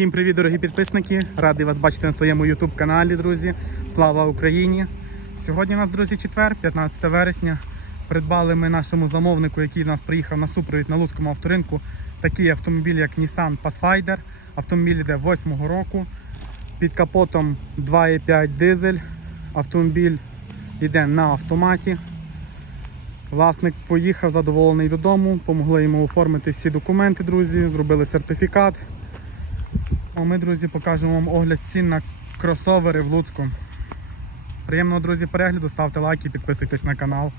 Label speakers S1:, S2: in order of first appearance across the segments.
S1: Всім привіт, дорогі підписники! Радий вас бачити на своєму YouTube каналі, друзі. Слава Україні! Сьогодні у нас, друзі, четвер, 15 вересня. Придбали ми нашому замовнику, який нас приїхав на супровід на Луцькому авторинку, такий автомобіль, як Nissan Pathfinder. Автомобіль йде 8-го року. Під капотом 2,5 дизель. Автомобіль йде на автоматі. Власник поїхав задоволений додому, помогли йому оформити всі документи, друзі, зробили сертифікат. А ми, друзі, покажемо вам огляд цін на кросовери в Луцьку. Приємного, друзі, перегляду, ставте лайки, підписуйтесь на канал.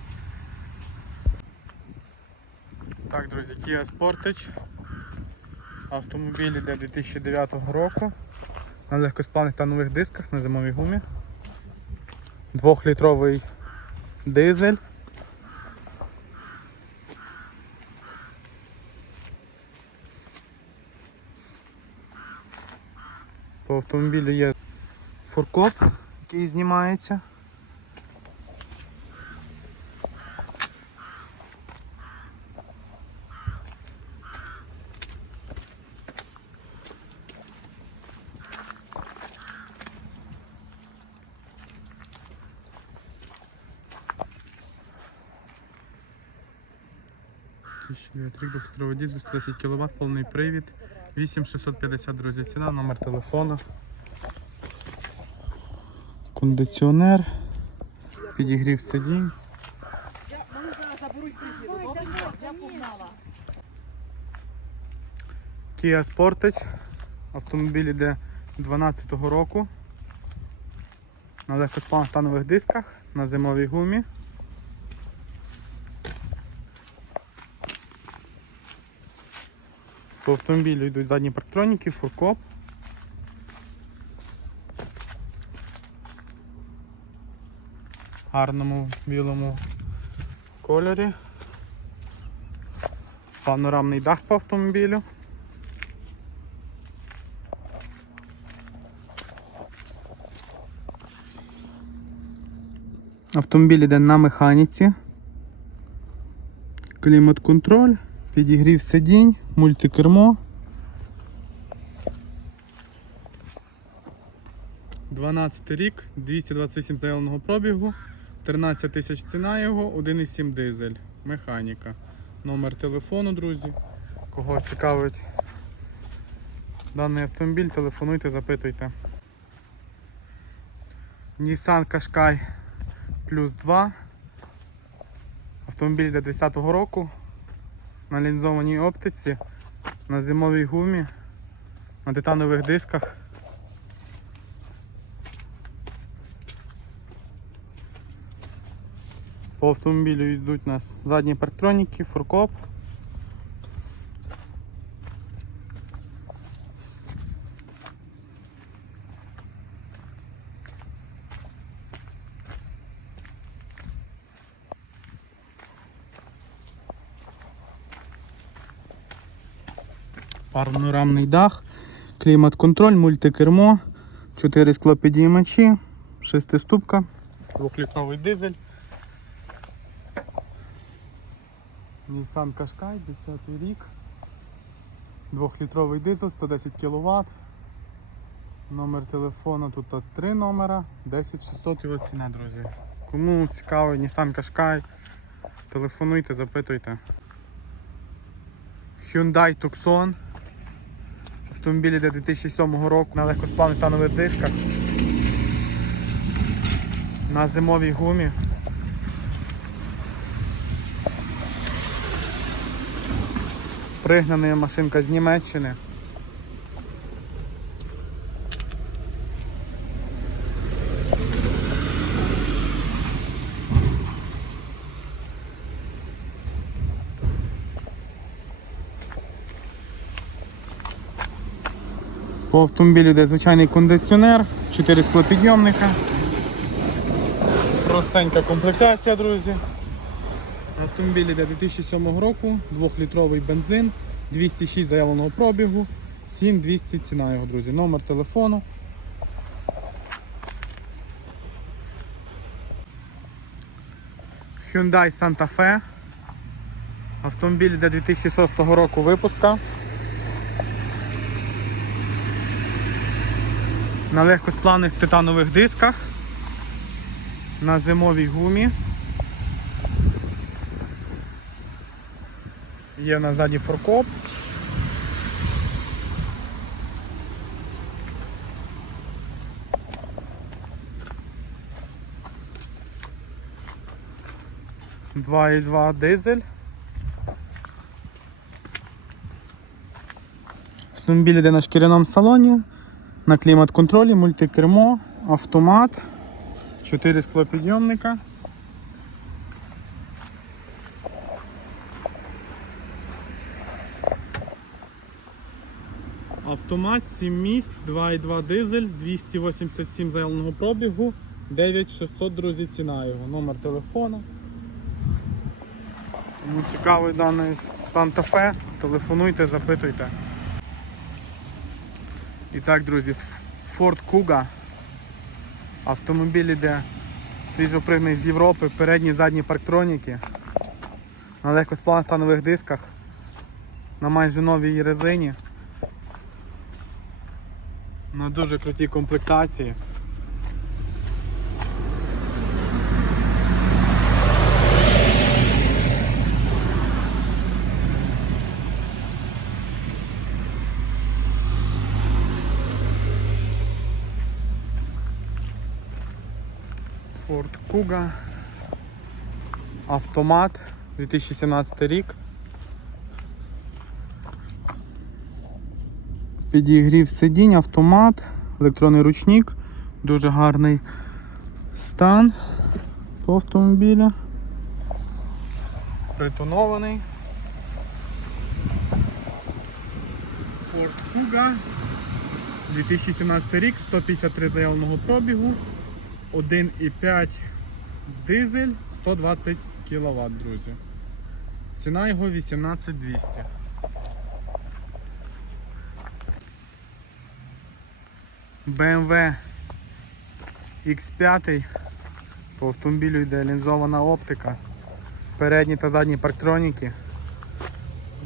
S1: Так, друзі, Kia Sportage. Автомобіль йде 2009 року. На легкосплавних та нових дисках на зимовій гумі. Двохлітровий дизель. По автомобілю є фуркоп, який знімається. Двохлітровий дізель, 110 кВт, повний привід, 8650, друзі, ціна, номер телефону. Кондиціонер, підігрів сидінь. Kia Sportage. Автомобіль йде 12 року. На легкосплавних та дисках, на зимовій гумі. По автомобілю йдуть задні парктроніки, фуркоп. Гарному білому кольорі. Панорамний дах по автомобілю. Автомобіль йде на механіці. Клімат-контроль, підігрів сидінь, мультикермо. 12 рік, 228 заявленого пробігу, 13 тисяч ціна його, 1,7 дизель, механіка. Номер телефону, друзі. Кого цікавить даний автомобіль, телефонуйте, запитуйте. Nissan Qashqai плюс 2. Автомобіль до 10-го року. На лінзованій оптиці, на зимовій гумі, на титанових дисках. По автомобілю йдуть у нас задні парктроніки, фуркоп. Панорамний дах, клімат-контроль, мультикермо, 4 склопідіймачі, 6 ступка, 2-літровий дизель. Nissan Qashqai, 10 рік. 2-літровий дизель, 110 кВт. Номер телефону тут 3 номера, 10600 його ціна, друзі. Кому цікавий Nissan Qashqai, телефонуйте, запитуйте. Hyundai Tucson. Автомобіль йде 2007 року на легкосплавних танових дисках. На зимовій гумі. Пригнана машинка з Німеччини. По автомобілю йде звичайний кондиціонер, 4 склопідйомника. Простенька комплектація, друзі. Автомобіль йде 2007 року, 2-літровий бензин, 206 заявленого пробігу, 7200 ціна його, друзі. Номер телефону. Hyundai Santa Fe. Автомобіль йде 2006 року випуска. На легкосплавних титанових дисках, на зимовій гумі. Є на ззаді форкоп. Два і два дизель. Автомобіль йде на шкіряному салоні, на клімат-контролі, мультикермо, автомат, 4 склопідйомника. Автомат 7 місць, 2,2 дизель, 287 заявленого пробігу, 9600, друзі, ціна його, номер телефона. Кому цікавий даний Санта-Фе, телефонуйте, запитуйте. І так, друзі, Ford Kuga. Автомобіль іде свіжопригний з Європи, передні задні парктроніки. На легкосплатанових дисках, на майже новій резині. На дуже крутій комплектації. Kuga. Автомат 2017 рік. Підігрів сидінь, автомат, електронний ручник, дуже гарний стан по автомобілю. Притонований. Ford Kuga. 2017 рік, 153 заявленого пробігу, 1,5 дизель, 120 кВт, друзі. Ціна його 18200. BMW X5. По автомобілю йде лінзована оптика, передні та задні парктроніки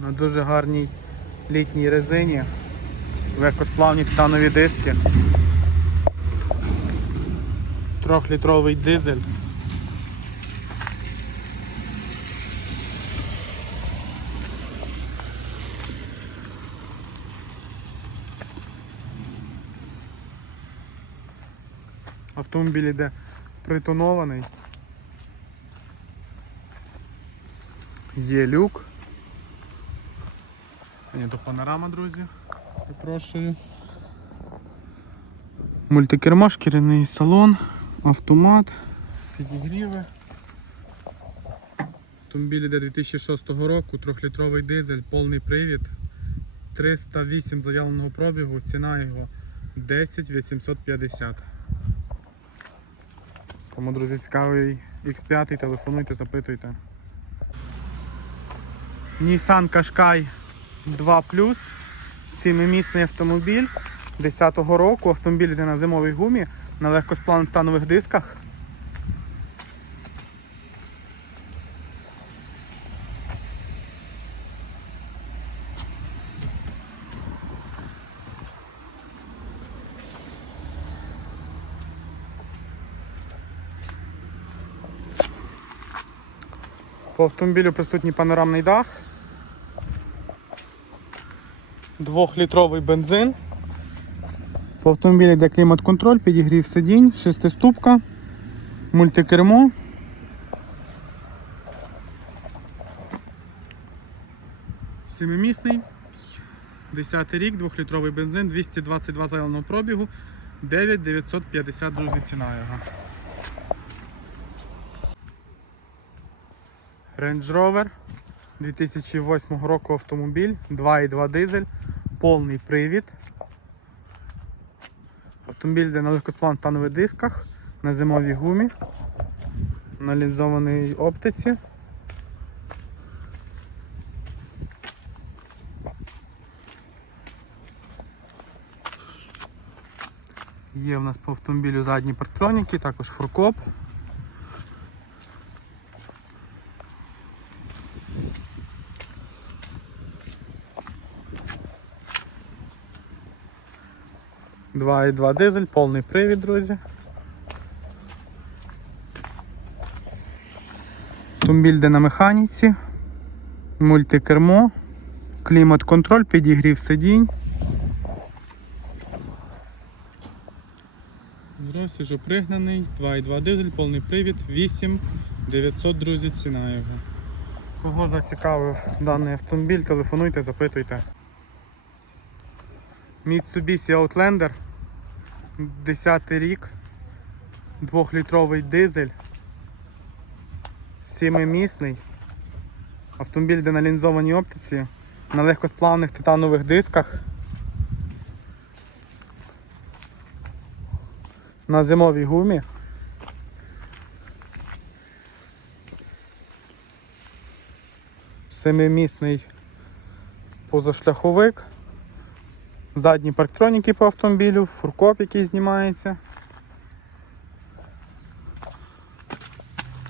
S1: на дуже гарній літній резині, легкосплавні титанові диски, трьохлітровий дизель. Автомобіль іде притонований. Є люк. Ні, то панорама, друзі. Запрошую. Мультикермо, шкіряний салон, автомат, підігріви. Автомобіль іде 2006 року, 3-літровий дизель, повний привід, 308 заявленого пробігу, ціна його 10 850. Кому, друзі, цікавий X5, телефонуйте, запитуйте. Nissan Qashqai 2 7-місний автомобіль 10-го року. Автомобіль йде на зимовій гумі, на легкосплавних танових дисках. По автомобілю присутній панорамний дах. Двохлітровий бензин. По автомобілі йде клімат-контроль, підігрів сидінь, шестиступка, мультикермо. Семимісний. 10 рік, двохлітровий бензин, 222 заявленого пробігу, 9950, друзі, ціна його. Range Rover 2008 року автомобіль, 2,2 дизель, повний привід. Автомобіль йде на легкосплавних танових дисках, на зимовій гумі, на лінзованій оптиці. Є в нас по автомобілю задні парктроніки, також фуркоп. 2,2 дизель, повний привід, друзі. Автомобіль де на механіці, мультикермо, клімат-контроль, підігрів сидінь. Зрос вже пригнаний, 2,2 дизель, повний привід, 8 900, друзі, ціна його. Кого зацікавив даний автомобіль, телефонуйте, запитуйте. Mitsubishi Outlander, 10 рік, 2-літровий дизель, 7-місний. Автомобіль де оптиці, на легкосплавних титанових дисках. На зимовій гумі. Семимісний позашляховик. Задні парктроніки по автомобілю, фуркоп, який знімається.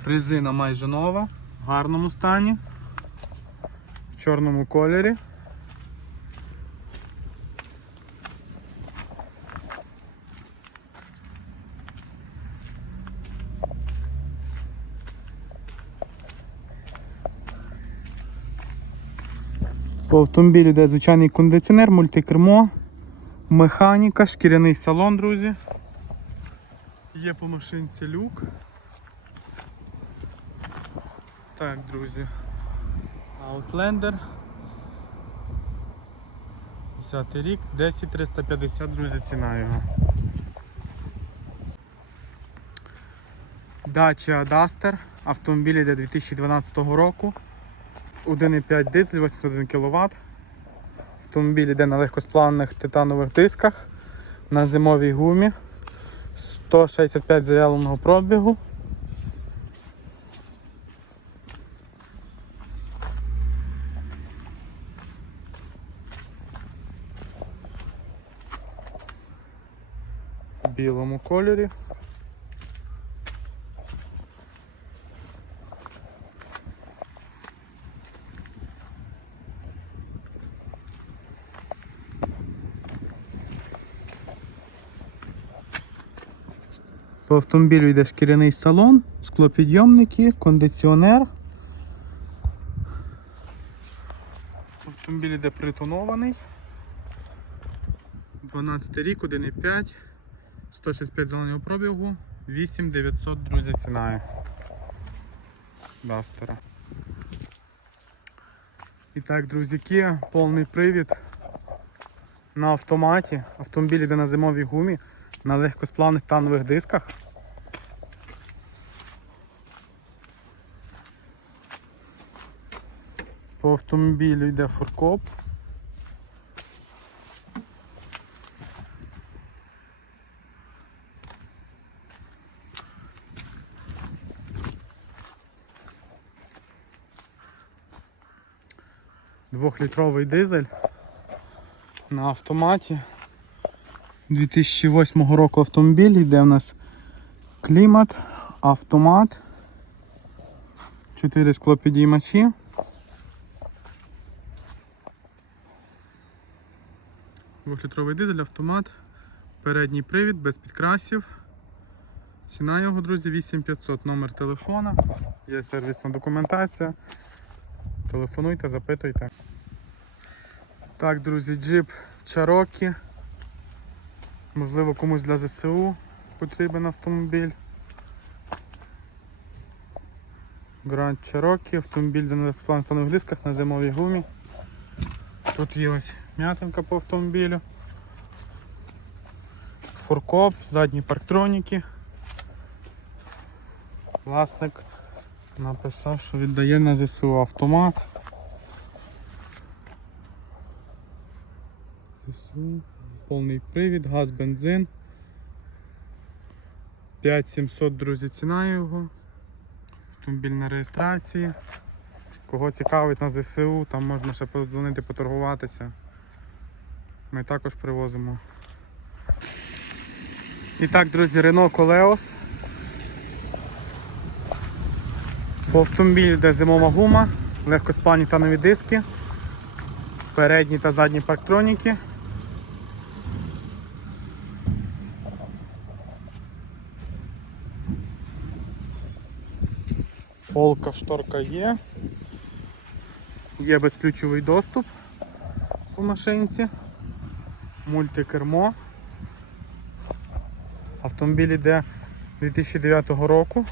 S1: Резина майже нова, в гарному стані, в чорному кольорі. По автомобілю йде звичайний кондиціонер, мультикермо, механіка, шкіряний салон, друзі. Є по машинці люк. Так, друзі. Outlander. 10 рік, 10350, друзі, ціна його. Dacia Duster. Автомобіль йде 2012 року. 1,5 дизель, 81 кВт. Автомобіль йде на легкосплавних титанових дисках, на зимовій гумі. 165 заявленого пробігу. В білому кольорі. По автомобілю йде шкіряний салон, склопідйомники, кондиціонер. Автомобіль йде притонований. 12 рік, 1,5, 165 зеленого пробігу, 8900, друзі, ціна. Дастера. І так, друзі, Kia, повний привід на автоматі. Автомобіль йде на зимовій гумі на легкосплавних танових дисках. По автомобілю йде фуркоп. Двохлітровий дизель на автоматі. 2008 року автомобіль, йде в нас клімат, автомат, 4 склопідіймачі. Двохлітровий дизель, автомат, передній привід, без підкрасів. Ціна його, друзі, 8500, номер телефона, є сервісна документація. Телефонуйте, запитуйте. Так, друзі, джип Cherokee. Можливо, комусь для ЗСУ потрібен автомобіль. Grand Cherokee, автомобіль на експлуатованих дисках на зимовій гумі. Тут є ось м'ятинка по автомобілю. Фуркоп, задні парктроніки. Власник написав, що віддає на ЗСУ автомат. ЗСУ. Повний привід, газ, бензин. 5700, друзі, ціна його. Автомобіль на реєстрації. Кого цікавить на ЗСУ, там можна ще подзвонити, поторгуватися. Ми також привозимо. І так, друзі, Renault Coleos. По автомобілю йде зимова гума, легкоспальні танові диски, передні та задні парктроніки. Полка, шторка є. Є безключовий доступ у машинці. Мультикермо. Автомобіль іде 2009 року.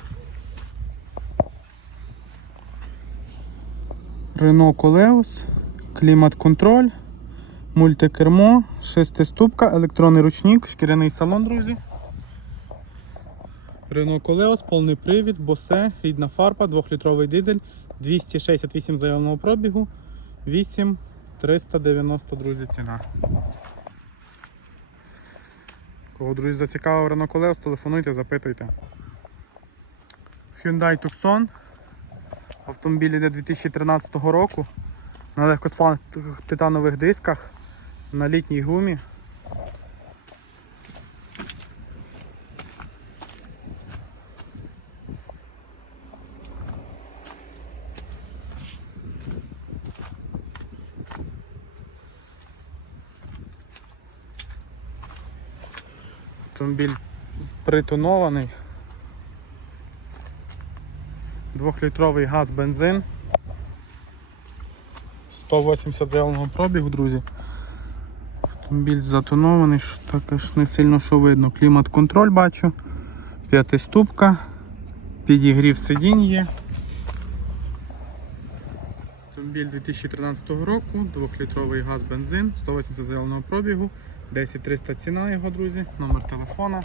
S1: Renault Coleus, клімат-контроль, мультикермо, шестиступка, електронний ручник, шкіряний салон, друзі. Renault Coleos, повний привід, босе, рідна фарба, 2-літровий дизель, 268 заявленого пробігу, 8 390, друзі, ціна. Кого, друзі, зацікавив Renault Coleos, телефонуйте, запитуйте. Hyundai Tucson. Автомобіль іде 2013 року. На легкосплавних титанових дисках, на літній гумі. Автомобіль притонований. Двохлітровий газ бензин. 180 заявленого пробігу, друзі. Автомобіль затонований, що також не сильно що видно. Клімат-контроль бачу. П'ятиступка, підігрів сидінь є. Автомобіль 2013 року, 2-літровий газ бензин, 180 заявленого пробігу, 10300 ціна його, друзі, номер телефона.